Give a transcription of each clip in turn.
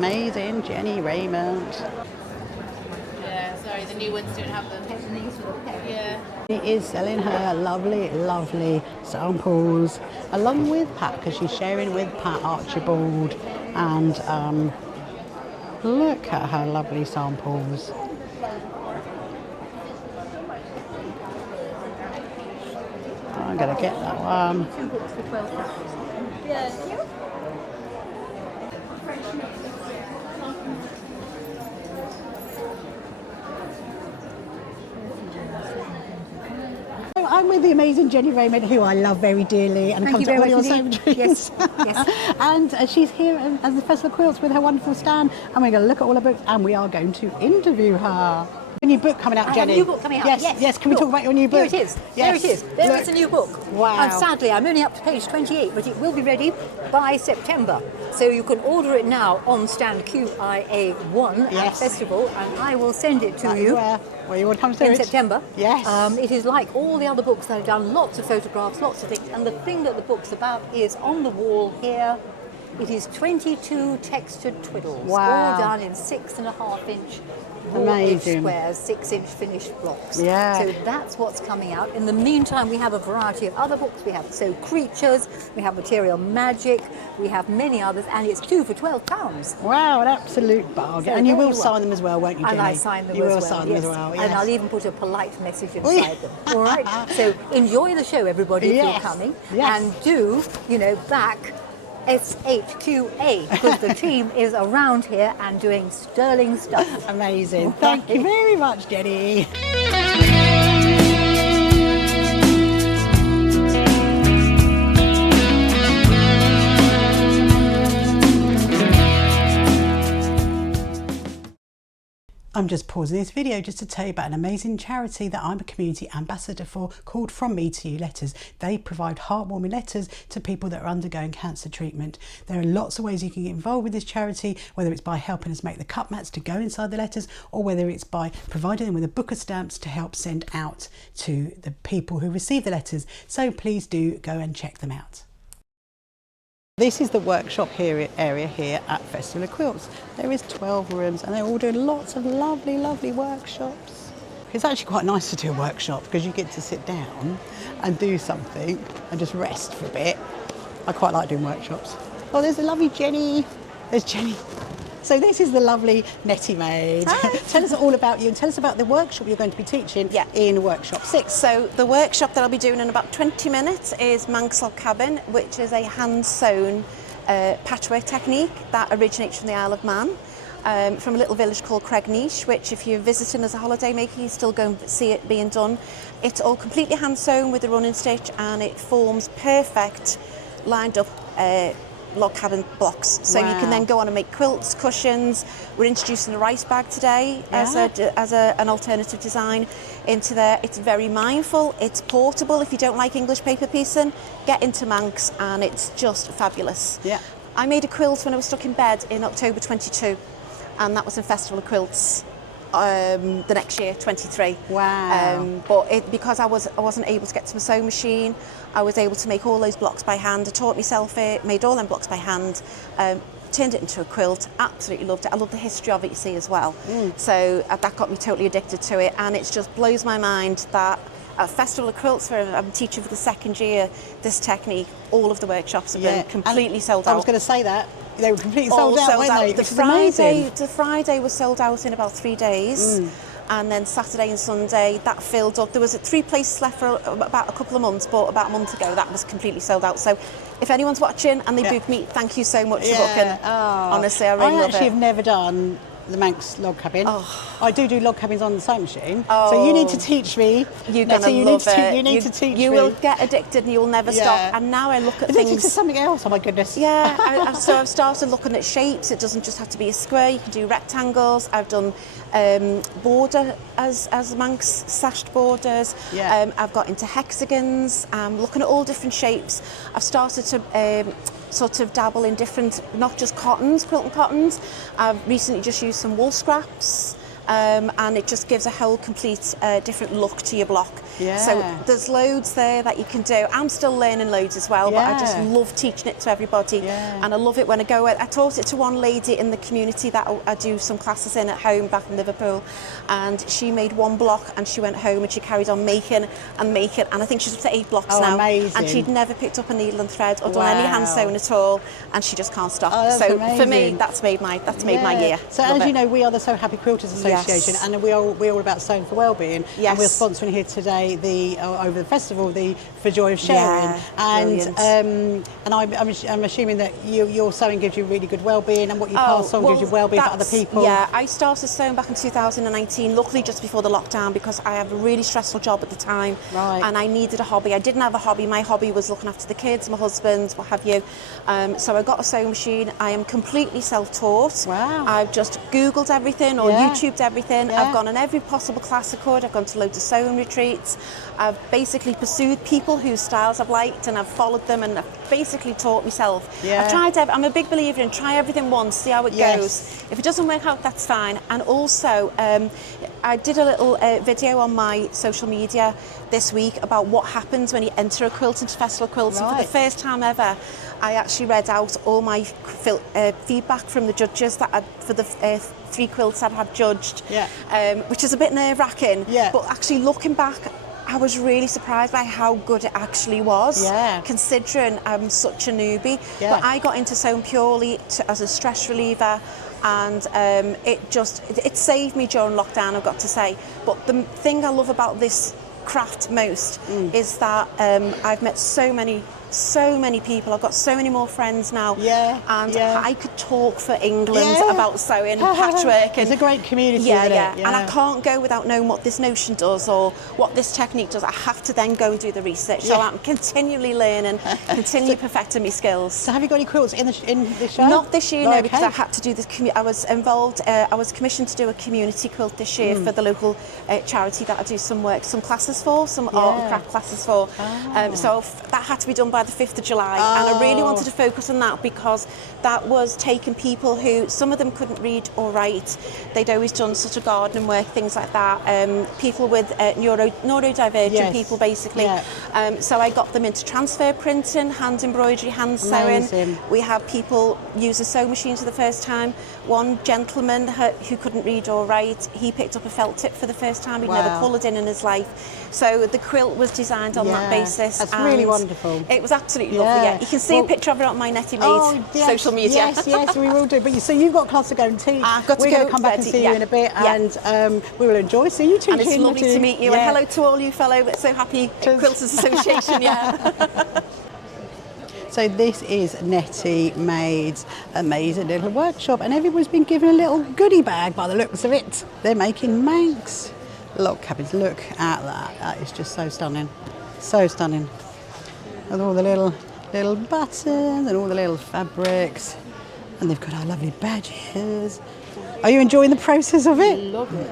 amazing Jennie Rayment. Yeah, sorry, the new ones don't have them. Yeah. She is selling her lovely, lovely samples along with Pat, because she's sharing with Pat Archibald, and look at her lovely samples. I'm going to get that one. I'm with the amazing Jennie Rayment, who I love very dearly, and comes to all your same dreams. Yes. And she's here at the Festival of Quilts with her wonderful stand, and we're going to look at all her books, and we are going to interview her. A new book coming out, Jenny. I have a new book coming out. Yes. Can we talk about your new book? Here it is. Yes. There it is. There is a new book. Wow. Sadly, I'm only up to page 28, but it will be ready by September. So you can order it now on stand QIA1 at Festival, and I will send it to you. Where you want to come to in September. Yes. It is like all the other books that I've done, lots of photographs, lots of things. And the thing that the book's about is on the wall here. It is 22 textured twiddles, all done in 6.5-inch squares, 6-inch finished blocks. Yeah. So that's what's coming out. In the meantime, we have a variety of other books. We have So Creatures, we have Material Magic, we have many others, and it's 2 for £12. Wow, an absolute bargain. So and you will sign them as well, won't you, Jenny? And I sign them you as well. You will sign them as well, yes. And I'll even put a polite message inside them. All right? So enjoy the show, everybody, if you're coming. Yes. And do, back SHQA, because the team is around here and doing sterling stuff. Amazing. Thank you very much, Jenny. I'm just pausing this video just to tell you about an amazing charity that I'm a community ambassador for, called From Me to You Letters. They provide heartwarming letters to people that are undergoing cancer treatment. There are lots of ways you can get involved with this charity, whether it's by helping us make the cut mats to go inside the letters, or whether it's by providing them with a book of stamps to help send out to the people who receive the letters. So please do go and check them out. This is the workshop area here at Festival of Quilts. There is 12 rooms, and they're all doing lots of lovely, lovely workshops. It's actually quite nice to do a workshop because you get to sit down and do something and just rest for a bit. I quite like doing workshops. Oh, there's a lovely Jenny. There's Jenny. So this is the lovely Netty maid. Tell us all about you, and tell us about the workshop you're going to be teaching in Workshop 6. So the workshop that I'll be doing in about 20 minutes is Manx Log Cabin, which is a hand-sewn patchwork technique that originates from the Isle of Man, from a little village called Cregnish, which if you're visiting as a holiday maker, you still go and see it being done. It's all completely hand-sewn with a running stitch, and it forms perfect lined up log cabin blocks, so you can then go on and make quilts, cushions. We're introducing a rice bag today as an alternative design into there. It's very mindful, it's portable. If you don't like English paper piecing, get into Manx, and it's just fabulous. I made a quilt when I was stuck in bed in October 22, and that was in Festival of Quilts the next year, 23. But because I wasn't able to get to my sewing machine, I was able to make all those blocks by hand. I taught myself it, made all them blocks by hand, turned it into a quilt, absolutely loved it. I love the history of it, you see, as well. So that got me totally addicted to it, and it just blows my mind that at Festival of Quilts, where I'm teaching for the second year this technique, all of the workshops have been completely sold out. I was going to say that. They were completely sold out, weren't they? The Friday was sold out in about 3 days. And then Saturday and Sunday, that filled up. There was 3 places left for about a couple of months, but about a month ago, that was completely sold out. So if anyone's watching and they book me, thank you so much for booking. Honestly, I really love it. I actually have never done the Manx Log Cabin. I do log cabins on the sewing machine. So you need to teach me. You're going to love it. You need to teach me. You will get addicted and you will never stop. And now I look at things. It's something else, oh my goodness. So I've started looking at shapes. It doesn't just have to be a square, you can do rectangles. I've done border as Manx sashed borders. I've got into hexagons. I'm looking at all different shapes. I've started to sort of dabble in different, not just cottons, quilting cottons. I've recently just used some wool scraps and it just gives a whole complete different look to your block. Yeah. So there's loads there that you can do. I'm still learning loads as well, but I just Yeah. love teaching it to everybody. Yeah. And I love it when I go. I taught it to one lady in the community that I do some classes in at home back in Liverpool, and she made one block and she went home and she carried on making and making, and I think she's up to 8 blocks Oh, now. amazing. And she'd never picked up a needle and thread or done any hand Wow. sewn at all, and she just can't stop. Oh, that's so for me, amazing. that's made my year. So Love as you it. know, we are the So Happy Quilters Association, Yes. and we're all about sewing for wellbeing. Yes. And we're sponsoring here today over the festival the For Joy of Sharing. Yeah, and brilliant. I'm assuming that your sewing gives you really good wellbeing, and what you pass on gives you wellbeing for other that's- people. Yeah, I started sewing back in 2019, luckily just before the lockdown, because I had a really stressful job at the time. Right. And I needed a hobby. I didn't have a hobby. My hobby was looking after the kids, my husband, what have you. So I got a sewing machine. I am completely self-taught. Wow. I've just Googled everything or Yeah. YouTubed everything. Yeah. I've gone on every possible class I could. I've gone to loads of sewing retreats. I've basically pursued people whose styles I've liked, and I've followed them, and I've basically taught myself. Yeah. I've tried I'm a big believer in try everything once, see how it Yes. goes. If it doesn't work out, that's fine. And also, I did a little video on my social media this week about what happens when you enter a quilt into Festival of Quilts. And for Right. the first time ever, I actually read out all my feedback from the judges for the 3 quilts I'd had judged, Yeah. which is a bit nerve-wracking. Yeah. But actually looking back, I was really surprised by how good it actually was, Yeah. considering I'm such a newbie. Yeah. But I got into sewing purely as a stress reliever, and it saved me during lockdown, I've got to say. But the thing I love about this craft most is that I've met so many people. I've got so many more friends now. Yeah, And yeah. I could talk for England Yeah. about sewing and patchwork. It's a great community, Yeah, isn't yeah. it? And I can't go without knowing what this notion does or what this technique does. I have to then go and do the research. So Yeah. I'm continually learning, continually perfecting my skills. So have you got any quilts in this show? Not this year, no, Okay. because I had to do this. I was involved. I was commissioned to do a community quilt this year for the local charity that I do some classes for, some art and craft classes for. So that had to be done by the 5th of July, and I really wanted to focus on that because that was taking people who some of them couldn't read or write. They'd always done sort of gardening work, things like that. People with neurodivergent Yes. people, basically. Yeah. So I got them into transfer printing, hand embroidery, hand sewing. Amazing. We had people use a sewing machine for the first time. One gentleman who couldn't read or write, he picked up a felt tip for the first time. He'd never Wow. coloured in his life. So the quilt was designed on that Yeah, basis. that's really and wonderful. It was absolutely lovely, yeah. You can see a picture of it on my Netty yes, social media. Yes, we will do. But so you've got class to go and teach. I've got to We're go, going to come back and Betty, see you yeah. in a bit, Yeah. and we will enjoy seeing you too. And it's Jean, lovely too. to meet you. Yeah. And hello to all you fellow So Happy Cheers. Quilters Association. Yeah. So this is Netty Maid's amazing little workshop, and everyone's been given a little goodie bag by the looks of it. They're making Manx Log Cabins. Look at that. That is just so stunning. So stunning. With all the little buttons and all the little fabrics. And they've got our lovely badges. Are you enjoying the process of it? Love it.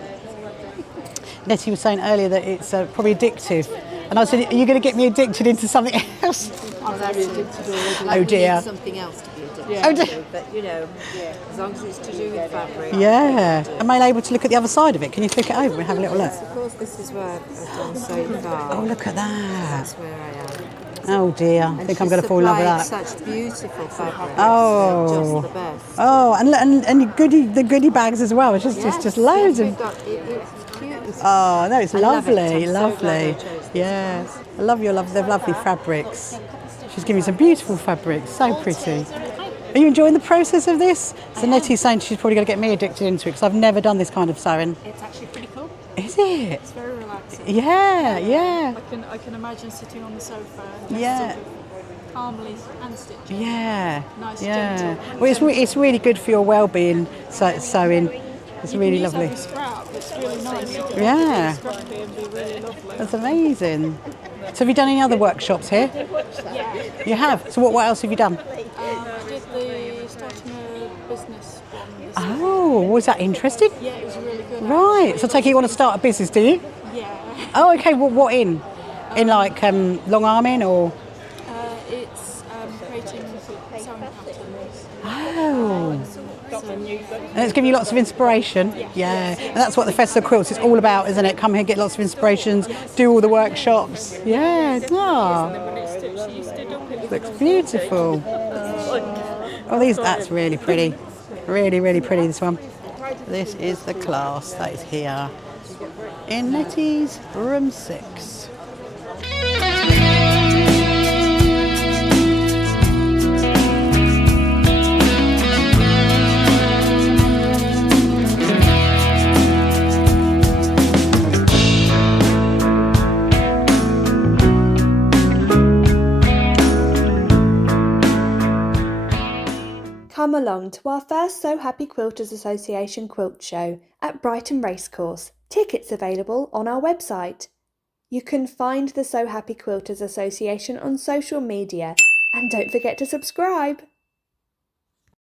Netty was saying earlier that it's probably addictive. And I said, are you going to get me addicted into something else? I'm very addicted already. Oh dear. Need something else to be addicted Yeah. Oh dear. to, but you know, as long as it's to do with fabric. Yeah. Am I able to look at the other side of it? Can you flick it over and have a little look? Of course, this is where I've done so far. Oh, look at that. That's where I am. Oh dear. I think I'm going to fall in love with that. Such beautiful fabric. Oh. Just the best. Oh, and the goodie bags as well. It's just loads We've of. got, it's cute. Oh no, it's I love it. lovely, I'm so lovely. glad I chose this. Yes, I love the lovely fabrics. She's giving me some beautiful fabrics, so pretty. Are you enjoying the process of this? So Netty's saying she's probably going to get me addicted into it because I've never done this kind of sewing. It's actually pretty cool. Is it? It's very relaxing. Yeah, yeah, I can imagine sitting on the sofa and just Yeah. sort of calmly hand stitching. yeah, Nice, yeah. gentle. Well, it's really good for your well-being. Sewing, it's You really can use lovely. that as a scrap. It's really nice. You can Yeah. be scruffy and be really lovely. That's amazing. So have you done any other workshops here? Yeah. You have. So what else have you done? I did the starting a business one this Oh, was that interesting? Yeah, it was really good. Right. So I take it you want to start a business, do you? Yeah. Oh, okay. Well, what in? In like long arming or? It's creating sewing patterns. Oh. So And it's giving you lots of inspiration. Yeah. And that's what the Festival of Quilts is all about, isn't it? Come here, get lots of inspirations, do all the workshops. Yeah. Ah. Looks beautiful. Oh, that's really pretty. Really, really pretty, this one. This is the class that is here in Netty's room 6. Come along to our first So Happy Quilters Association quilt show at Brighton Racecourse. Tickets available on our website. You can find the So Happy Quilters Association on social media, and don't forget to subscribe.